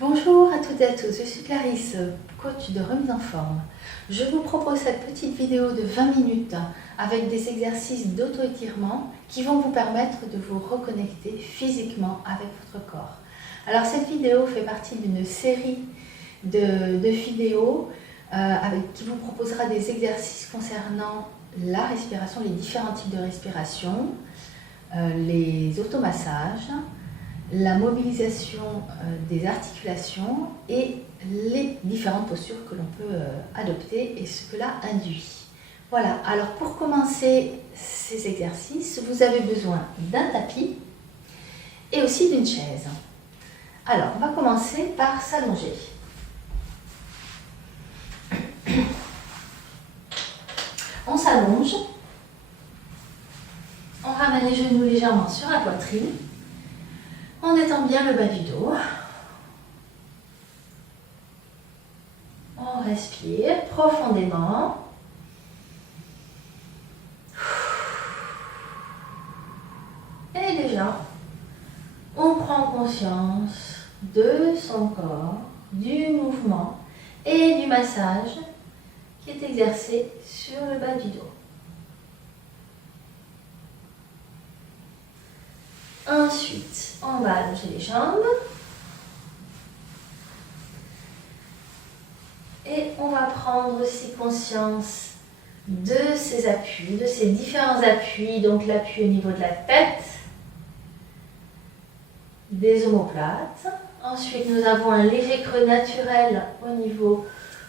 Bonjour à toutes et à tous, je suis Clarisse, coach de remise en forme. Je vous propose cette petite vidéo de 20 minutes avec des exercices d'auto-étirement qui vont vous permettre de vous reconnecter physiquement avec votre corps. Alors cette vidéo fait partie d'une série de vidéos qui vous proposera des exercices concernant la respiration, les différents types de respiration, les automassages, la mobilisation des articulations et les différentes postures que l'on peut adopter et ce que cela induit. Voilà, alors pour commencer ces exercices, vous avez besoin d'un tapis et aussi d'une chaise. Alors, on va commencer par s'allonger. On s'allonge, on ramène les genoux légèrement sur la poitrine. On étend bien le bas du dos. On respire profondément. Et déjà, on prend conscience de son corps, du mouvement et du massage qui est exercé sur le bas du dos. Ensuite, on va allonger les jambes et on va prendre aussi conscience de ces appuis, de ces différents appuis, donc l'appui au niveau de la tête, des omoplates. Ensuite, nous avons un léger creux naturel au niveau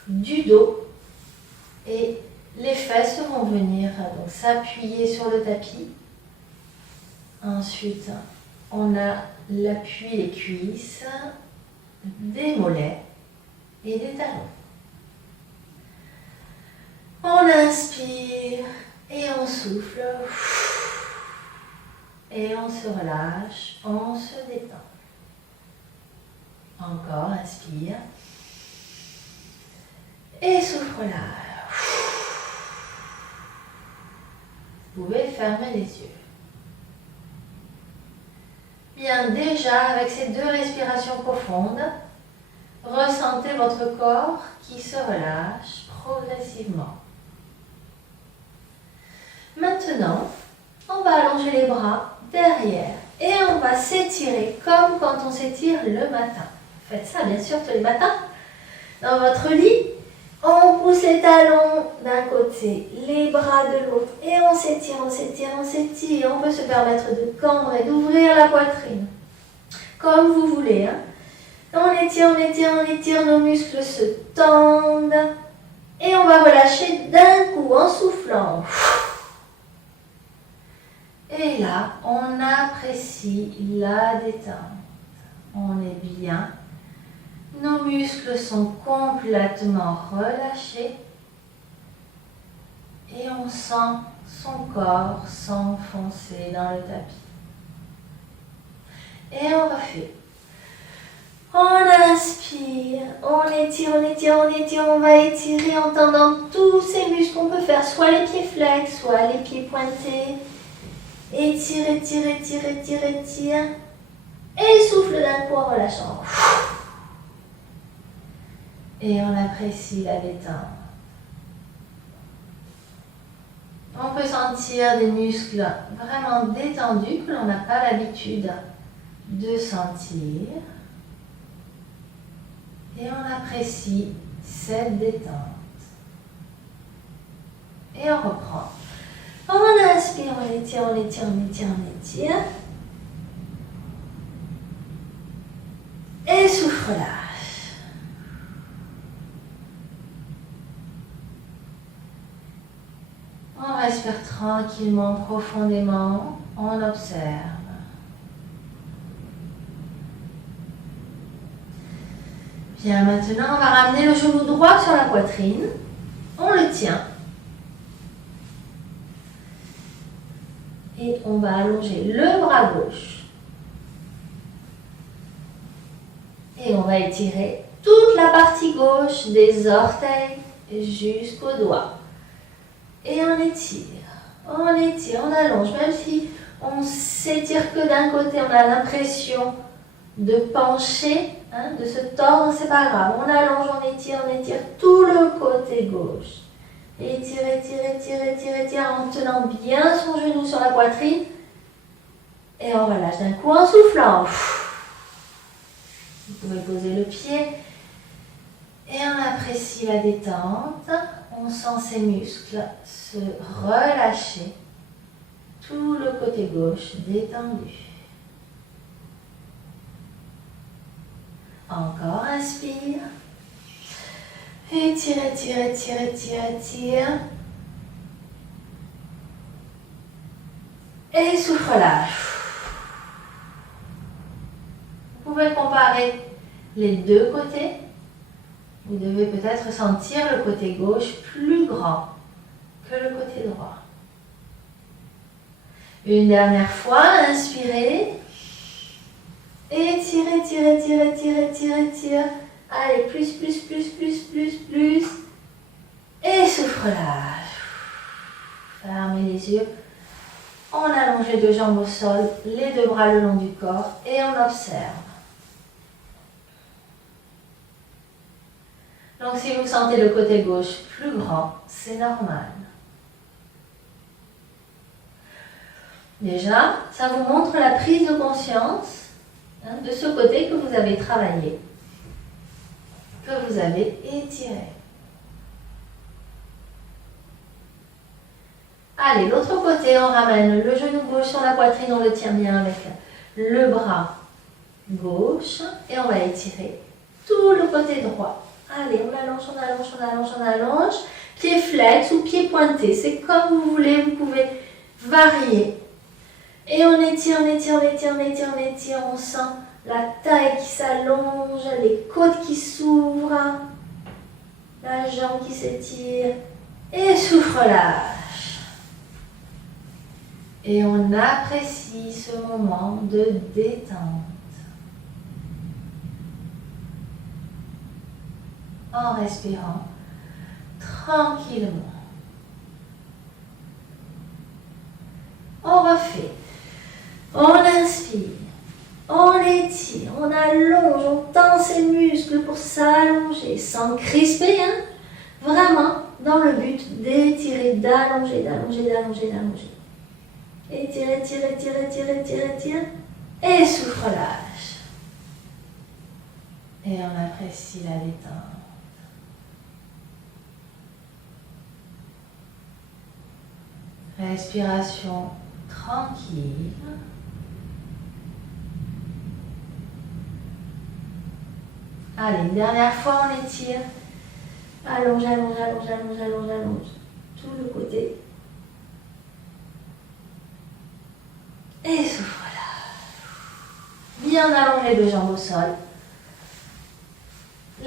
du dos et les fesses vont venir donc s'appuyer sur le tapis. Ensuite, on a l'appui des cuisses, des mollets et des talons. On inspire et on souffle. Et on se relâche, on se détend. Encore, inspire. Et souffle là. Vous pouvez fermer les yeux. Bien, déjà, avec ces deux respirations profondes, ressentez votre corps qui se relâche progressivement. Maintenant, on va allonger les bras derrière et on va s'étirer comme quand on s'étire le matin. Faites ça, bien sûr, tous les matins. Dans votre lit, on pousse les talons d'un côté, les bras de l'autre et on s'étire, on s'étire, on s'étire. On peut se permettre de tendre et d'ouvrir la poitrine, comme vous voulez. On étire, on étire, on étire, nos muscles se tendent et on va relâcher d'un coup en soufflant. Et là, on apprécie la détente. On est bien. Nos muscles sont complètement relâchés et on sent son corps s'enfoncer dans le tapis. Et on refait. On inspire, on étire, on étire, on étire, on va étirer en tendant tous ces muscles. On peut faire soit les pieds flex, soit les pieds pointés. Étire, étire, étire, étire, étire. Et souffle d'un coup en relâchant. Et on apprécie la détente. On peut sentir des muscles vraiment détendus que l'on n'a pas l'habitude de sentir. Et on apprécie cette détente. Et on reprend. On inspire, on étire, on étire, on étire, on étire. Et souffle là. On respire tranquillement, profondément, on observe. Bien, maintenant on va ramener le genou droit sur la poitrine, on le tient. Et on va allonger le bras gauche. Et on va étirer toute la partie gauche des orteils jusqu'aux doigts. Et on étire, on allonge. Même si on s'étire que d'un côté, on a l'impression de pencher, hein, de se tordre, c'est pas grave. On allonge, on étire tout le côté gauche. Étire, étire, étire, étire, étire en tenant bien son genou sur la poitrine. Et on relâche d'un coup en soufflant. Vous pouvez poser le pied. Et on apprécie la détente. On sent ses muscles se relâcher. Tout le côté gauche détendu. Encore, inspire. Étire, étire, étire, étire, étire. Et souffle, relâche. Vous pouvez comparer les deux côtés. Vous devez peut-être sentir le côté gauche plus grand que le côté droit. Une dernière fois, inspirez. Étire, étire, étire, étire, étire, étire. Allez, plus. Et souffle, relâche. Fermez les yeux. On allonge les deux jambes au sol, les deux bras le long du corps et on observe. Donc si vous sentez le côté gauche plus grand, c'est normal. Déjà, ça vous montre la prise de conscience, hein, de ce côté que vous avez travaillé, que vous avez étiré. Allez, l'autre côté, on ramène le genou gauche sur la poitrine, on le tient bien avec le bras gauche et on va étirer tout le côté droit. Allez, on allonge, on allonge, on allonge, on allonge. Pied flex ou pied pointé, c'est comme vous voulez, vous pouvez varier. Et on étire, on étire, on étire, on étire, on étire, on sent la taille qui s'allonge, les côtes qui s'ouvrent, la jambe qui s'étire, et souffle, relâche. Et on apprécie ce moment de détente. En respirant tranquillement. On refait. On inspire. On étire. On allonge. On tend ses muscles pour s'allonger sans crisper. Hein? Vraiment dans le but d'étirer, d'allonger, d'allonger, d'allonger, d'allonger. Étire, étire, étire, étire, étire, étire. Et souffle, relâche. Et on apprécie la détente. Respiration tranquille. Allez, une dernière fois, on étire. Allonge, allonge, allonge, allonge, allonge, allonge. Tout le côté. Et souffle là. Bien allonge les deux jambes au sol.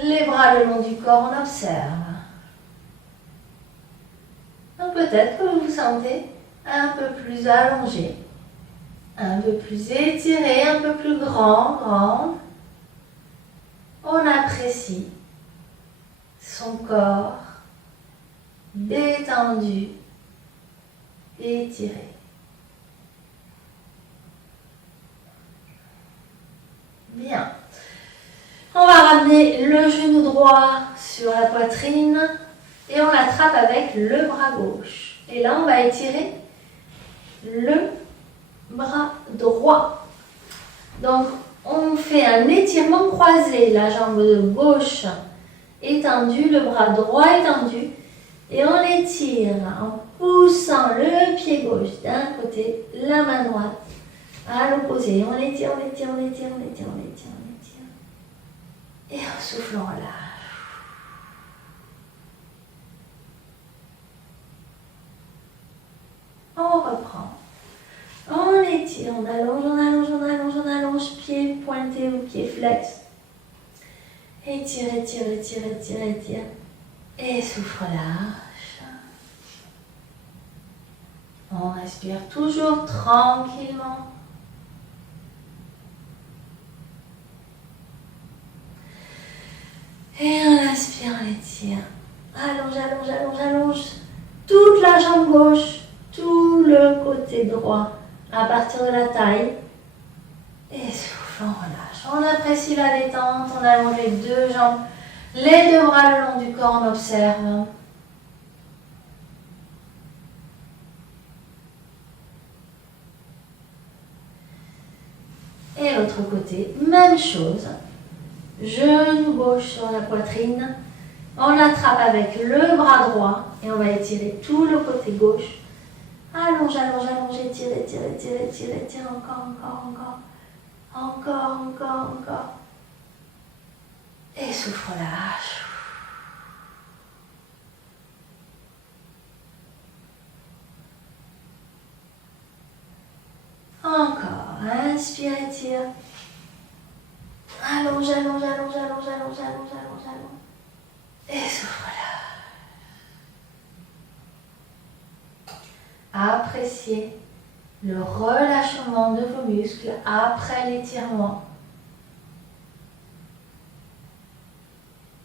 Les bras le long du corps, on observe. Donc peut-être que vous vous sentez un peu plus allongé, un peu plus étiré, un peu plus grande. On apprécie son corps détendu, étiré. Bien. On va ramener le genou droit sur la poitrine et on l'attrape avec le bras gauche. Et là, on va étirer le bras droit. Donc, on fait un étirement croisé, la jambe de gauche étendue, le bras droit étendu. Et on l'étire en poussant le pied gauche d'un côté, la main droite à l'opposé. On l'étire, on l'étire, on l'étire, on l'étire, on l'étire, on l'étire. Et en soufflant, on lâche. On reprend. On étire, on allonge, on allonge, on allonge, on allonge, pied pointé ou pied flex. Étire, étire, étire, étire, étire. Et souffle, lâche. On respire toujours tranquillement. Et on inspire, on étire. Allonge, allonge, allonge, allonge. Toute la jambe gauche, tout le côté droit, à partir de la taille. Et souffle, on relâche. On apprécie la détente, on allonge les deux jambes, les deux bras le long du corps, on observe. Et l'autre côté, même chose. Genou gauche sur la poitrine. On attrape avec le bras droit et on va étirer tout le côté gauche. Allonge, allonge, allonge, étire, étire, étire, étire, étire, encore, encore, encore. Encore, encore, encore. Et souffle, lâche. Encore, inspire, étire. Allonge, allonge, allonge, allonge, allonge, allonge, allonge, allonge. Et souffle, lâche. Appréciez le relâchement de vos muscles après l'étirement.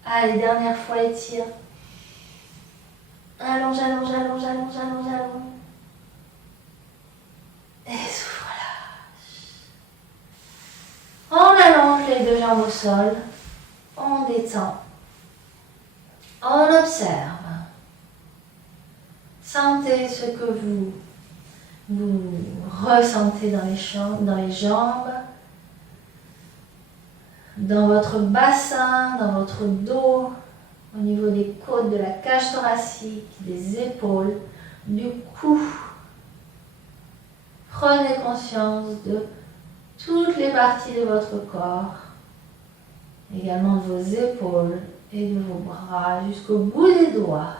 Allez, dernière fois, étire. Allonge, allonge, allonge, allonge, allonge, allonge. Et souffle, lâche. On allonge les deux jambes au sol. On détend. On observe. Sentez ce que vous ressentez dans les jambes, dans votre bassin, dans votre dos, au niveau des côtes, de la cage thoracique, des épaules, du cou. Prenez conscience de toutes les parties de votre corps, également de vos épaules et de vos bras jusqu'au bout des doigts.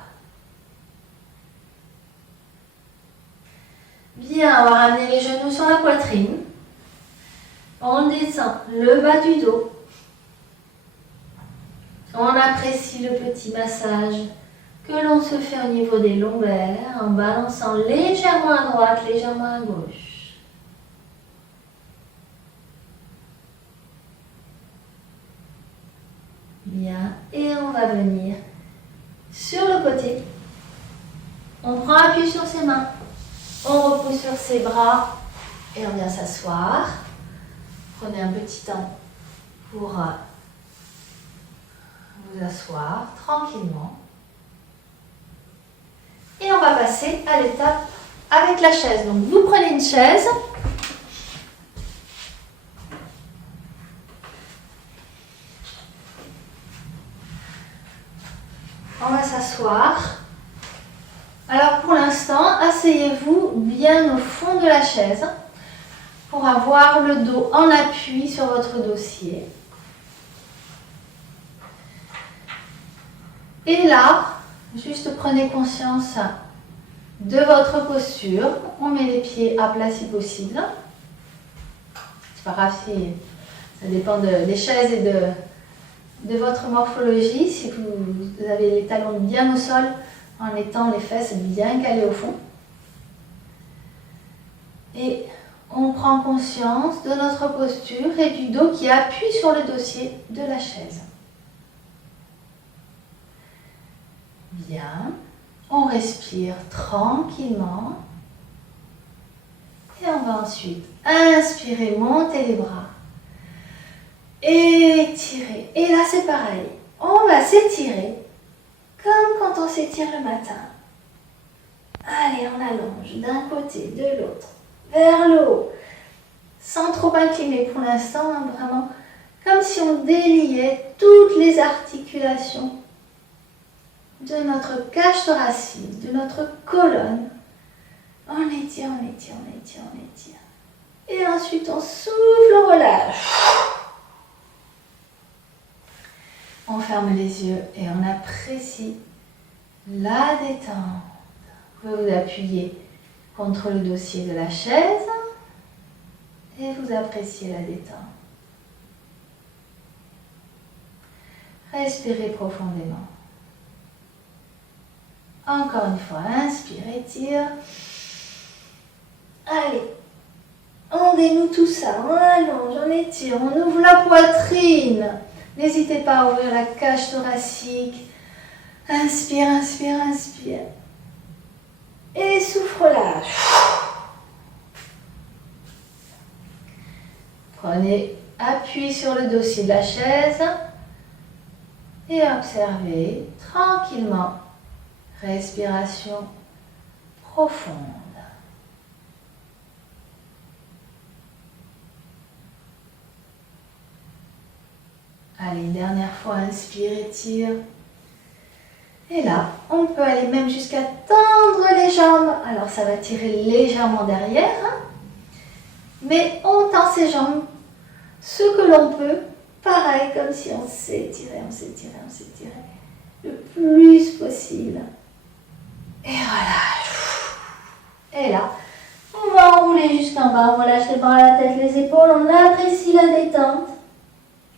Bien, on va ramener les genoux sur la poitrine. On descend le bas du dos. On apprécie le petit massage que l'on se fait au niveau des lombaires en balançant légèrement à droite, légèrement à gauche. Bien, et on va venir sur le côté. On prend appui sur ses mains. On repousse sur ses bras et on vient s'asseoir. Prenez un petit temps pour vous asseoir tranquillement. Et on va passer à l'étape avec la chaise. Donc vous prenez une chaise. On va s'asseoir. Alors pour l'instant, asseyez-vous bien au fond de la chaise pour avoir le dos en appui sur votre dossier. Et là, juste prenez conscience de votre posture. On met les pieds à plat si possible. C'est pas grave si ça dépend des chaises et de votre morphologie. Si vous avez les talons bien au sol, en mettant les fesses bien calées au fond. Et on prend conscience de notre posture et du dos qui appuie sur le dossier de la chaise. Bien. On respire tranquillement. Et on va ensuite inspirer, monter les bras. Étirer. Et là, c'est pareil. On va s'étirer comme quand on s'étire le matin. Allez, on allonge d'un côté, de l'autre, vers le haut, sans trop incliner pour l'instant, hein, vraiment comme si on déliait toutes les articulations de notre cage thoracique, de notre colonne. On étire, on étire, on étire, on étire. Et ensuite, on souffle, on relâche. On ferme les yeux et on apprécie la détente. Vous pouvez vous appuyer contre le dossier de la chaise et vous appréciez la détente. Respirez profondément. Encore une fois, inspire, étire. Allez, on dénoue tout ça, on allonge, on étire, on ouvre la poitrine. N'hésitez pas à ouvrir la cage thoracique. Inspire, inspire, inspire. Et souffle, lâche. Prenez Appuyez sur le dossier de la chaise et observez tranquillement. Respiration profonde. Allez, dernière fois, inspire, étire. Et là, on peut aller même jusqu'à tendre les jambes. Alors, ça va tirer légèrement derrière. Mais on tend ses jambes ce que l'on peut. Pareil, comme si on s'étirait, on s'étirait, on s'étirait. Le plus possible. Et relâche. Et là, on va enrouler jusqu'en bas. On va lâcher les bras, la tête, les épaules. On apprécie la détente.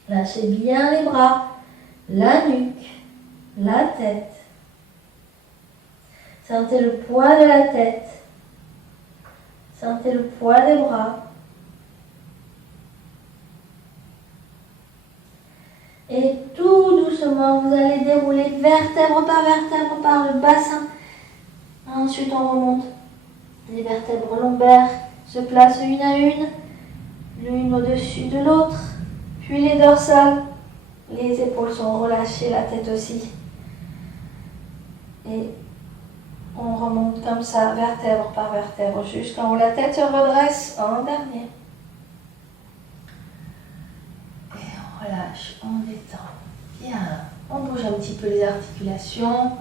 Lâchez bien les bras, la nuque, la tête. Sentez le poids de la tête. Sentez le poids des bras. Et tout doucement, vous allez dérouler vertèbre par le bassin. Ensuite, on remonte. Les vertèbres lombaires se placent une à une, l'une au-dessus de l'autre. Puis les dorsales, les épaules sont relâchées, la tête aussi. Et on remonte comme ça, vertèbre par vertèbre, jusqu'en haut. La tête se redresse en dernier. Et on relâche, on détend. Bien. On bouge un petit peu les articulations.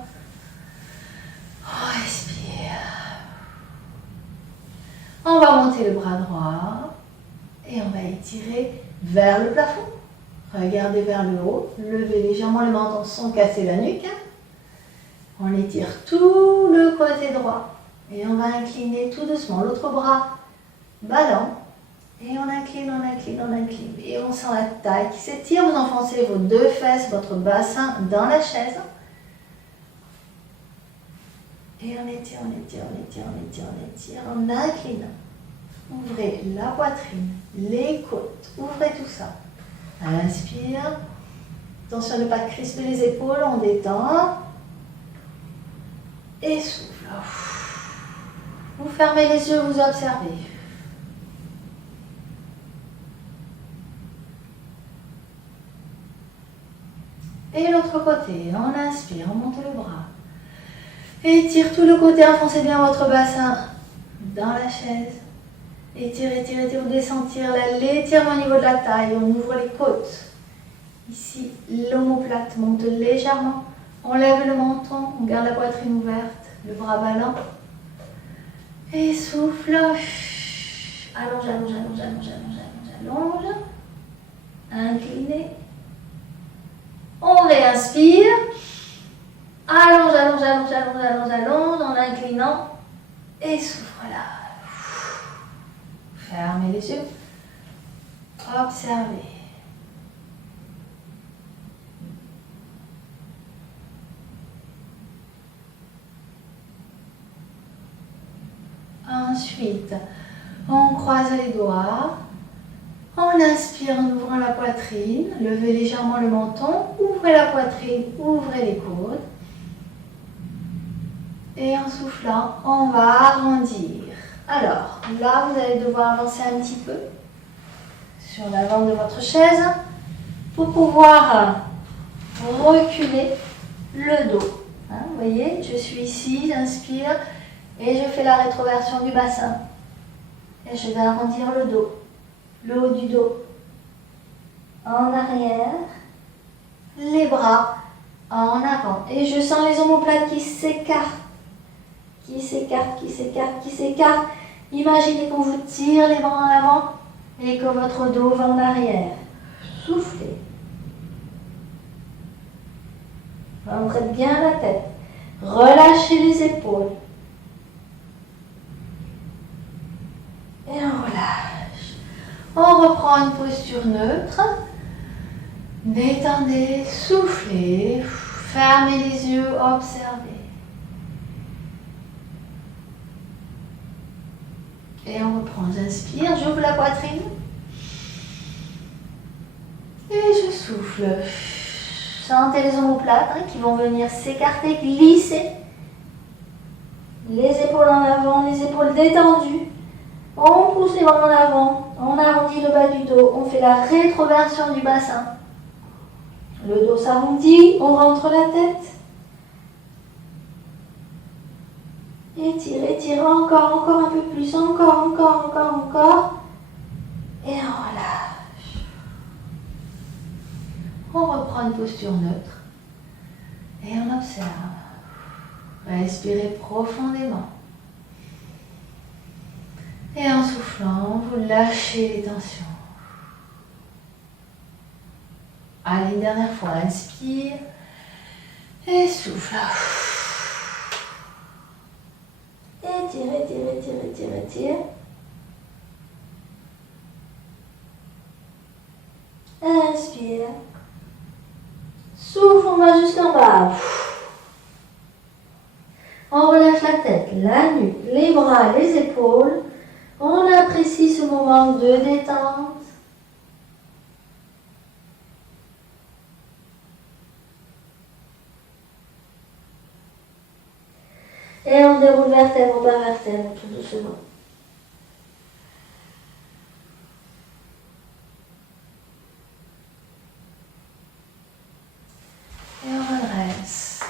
On respire. On va monter le bras droit. Et on va étirer vers le plafond. Regardez vers le haut. Levez légèrement les menton sans casser la nuque. On étire tout le côté droit. Et on va incliner tout doucement. L'autre bras ballon. Et on incline, on incline, on incline. Et on sent la taille qui s'étire. Vous enfoncez vos deux fesses, votre bassin dans la chaise. Et on étire, on étire, on étire, on étire, on étire. On incline. Ouvrez la poitrine, les côtes. Ouvrez tout ça. Inspire. Attention à ne pas crisper les épaules. On détend. Et souffle. Vous fermez les yeux, vous observez. Et l'autre côté, on inspire, on monte le bras. Étire tout le côté, enfoncez bien votre bassin dans la chaise. Étire, étire, étire, vous descendez l'étirement au niveau de la taille, on ouvre les côtes. Ici, l'omoplate monte légèrement. On lève le menton, on garde la poitrine ouverte, le bras ballant. Et souffle. Allonge, allonge, allonge, allonge, allonge, allonge. Incliné. On réinspire. Allonge, allonge, allonge, allonge, allonge, allonge, en inclinant. Et souffle là. Fermez les yeux. Observez. Ensuite, on croise les doigts. On inspire en ouvrant la poitrine. Levez légèrement le menton. Ouvrez la poitrine, ouvrez les côtes. Et en soufflant, on va arrondir. Alors, là, vous allez devoir avancer un petit peu sur l'avant de votre chaise pour pouvoir reculer le dos. Vous voyez, je suis ici, j'inspire et je fais la rétroversion du bassin. Et je vais arrondir le haut du dos en arrière, les bras en avant. Et je sens les omoplates qui s'écartent. Qui s'écarte, qui s'écarte, qui s'écarte. Imaginez qu'on vous tire les bras en avant et que votre dos va en arrière. Soufflez. Rentrez bien la tête. Relâchez les épaules. Et on relâche. On reprend une posture neutre. Détendez, soufflez. Fermez les yeux, observez. Et on reprend, j'inspire, j'ouvre la poitrine. Et je souffle. Sentez les omoplates qui vont venir s'écarter, glisser. Les épaules en avant, les épaules détendues. On pousse les bras en avant, On arrondit le bas du dos, on fait la rétroversion du bassin. Le dos s'arrondit, on rentre la tête. Étire, étire, encore un peu plus, encore. Et on relâche. On reprend une posture neutre et on observe. Respirez profondément. Et en soufflant, vous lâchez les tensions. Allez, une dernière fois, inspire et souffle. Étire, étire, étire, étire, étire. Inspire. Souffle, on va jusqu'en bas. On relâche la tête, la nuque, les bras, les épaules. On apprécie ce moment de détente. Et on déroule vertèbre par vertèbre, tout doucement. Et on redresse.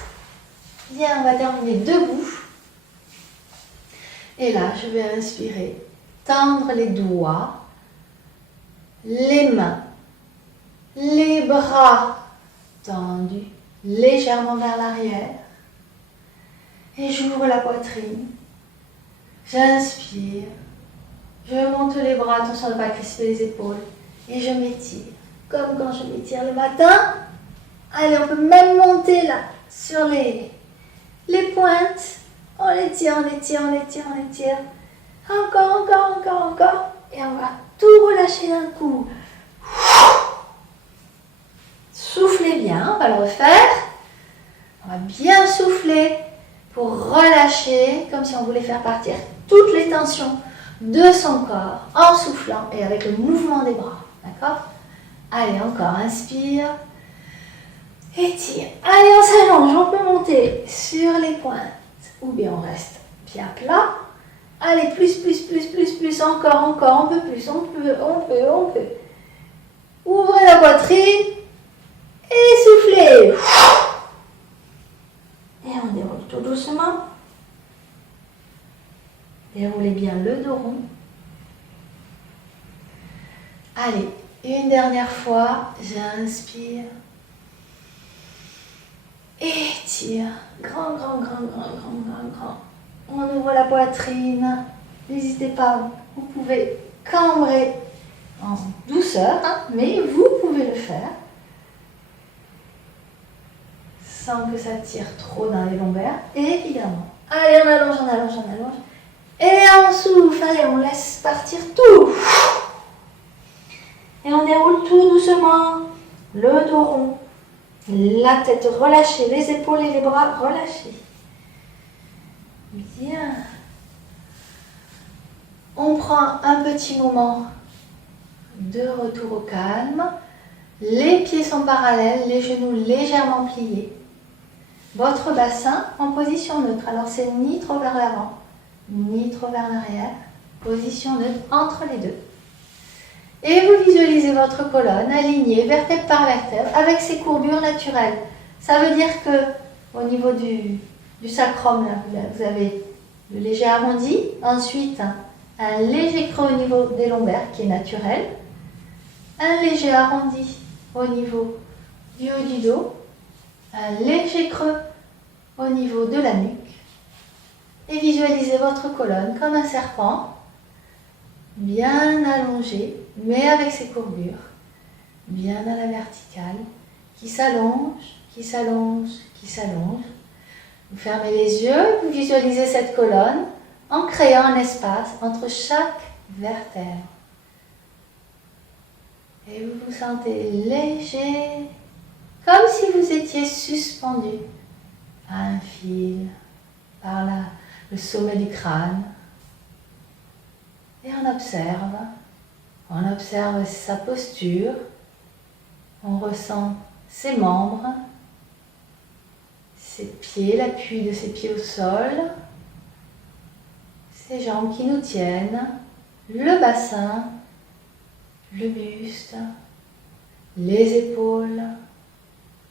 Bien, on va terminer debout. Et là, je vais inspirer. Tendre les doigts, les mains, les bras tendus, légèrement vers l'arrière. Et j'ouvre la poitrine. J'inspire. Je monte les bras, attention à ne pas crisper les épaules. Et je m'étire. Comme quand je m'étire le matin. Allez, on peut même monter là, sur les pointes. On étire, on étire, on étire, on étire. Encore. Et on va tout relâcher d'un coup. Soufflez bien, on va le refaire. On va bien souffler pour relâcher, comme si on voulait faire partir toutes les tensions de son corps en soufflant et avec le mouvement des bras. D'accord? Allez, encore, inspire. Étire. Allez, on s'allonge, on peut monter sur les pointes. Ou bien on reste bien plat. Allez, plus, encore, un peu plus, on peut. Ouvrez la poitrine et soufflez. Et on déroule tout doucement. Déroulez bien le dos rond. Allez, une dernière fois, j'inspire. Étire. Grand. On ouvre la poitrine. N'hésitez pas, vous pouvez cambrer en douceur, hein, mais vous pouvez le faire sans que ça tire trop dans les lombaires, évidemment. Allez, on allonge. Et on souffle, allez, on laisse partir tout. Et on déroule tout doucement. Le dos rond, la tête relâchée, les épaules et les bras relâchés. Bien. On prend un petit moment de retour au calme. Les pieds sont parallèles, les genoux légèrement pliés. Votre bassin en position neutre. Alors c'est ni trop vers l'avant, ni trop vers l'arrière. Position neutre entre les deux. Et vous visualisez votre colonne alignée vertèbre par vertèbre avec ses courbures naturelles. Ça veut dire que au niveau du sacrum, là, vous avez le léger arrondi, ensuite un léger creux au niveau des lombaires qui est naturel, un léger arrondi au niveau du haut du dos, un léger creux au niveau de la nuque et visualisez votre colonne comme un serpent bien allongé mais avec ses courbures bien à la verticale qui s'allonge. Vous fermez les yeux, vous visualisez cette colonne en créant un espace entre chaque vertèbre. Et vous vous sentez léger, comme si vous étiez suspendu à un fil par le sommet du crâne. Et on observe sa posture, on ressent ses membres, ses pieds, l'appui de ses pieds au sol, ses jambes qui nous tiennent, le bassin le buste, les épaules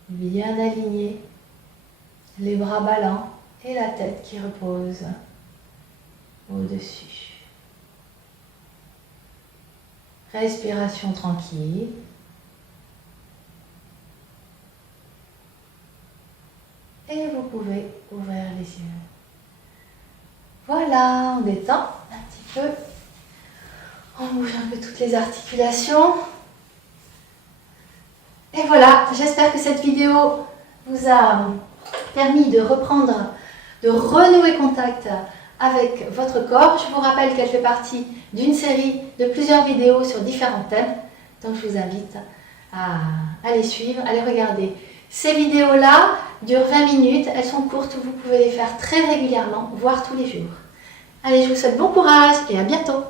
bien alignées, les bras ballants et la tête qui repose au-dessus. Respiration tranquille. Et vous pouvez ouvrir les yeux. Voilà, on détend un petit peu. On bouge un peu toutes les articulations. Et voilà, j'espère que cette vidéo vous a permis de reprendre, de renouer contact avec votre corps. Je vous rappelle qu'elle fait partie d'une série de plusieurs vidéos sur différents thèmes. Donc je vous invite à les suivre, à les regarder. Ces vidéos-là durent 20 minutes, elles sont courtes, vous pouvez les faire très régulièrement, voire tous les jours. Allez, je vous souhaite bon courage et à bientôt!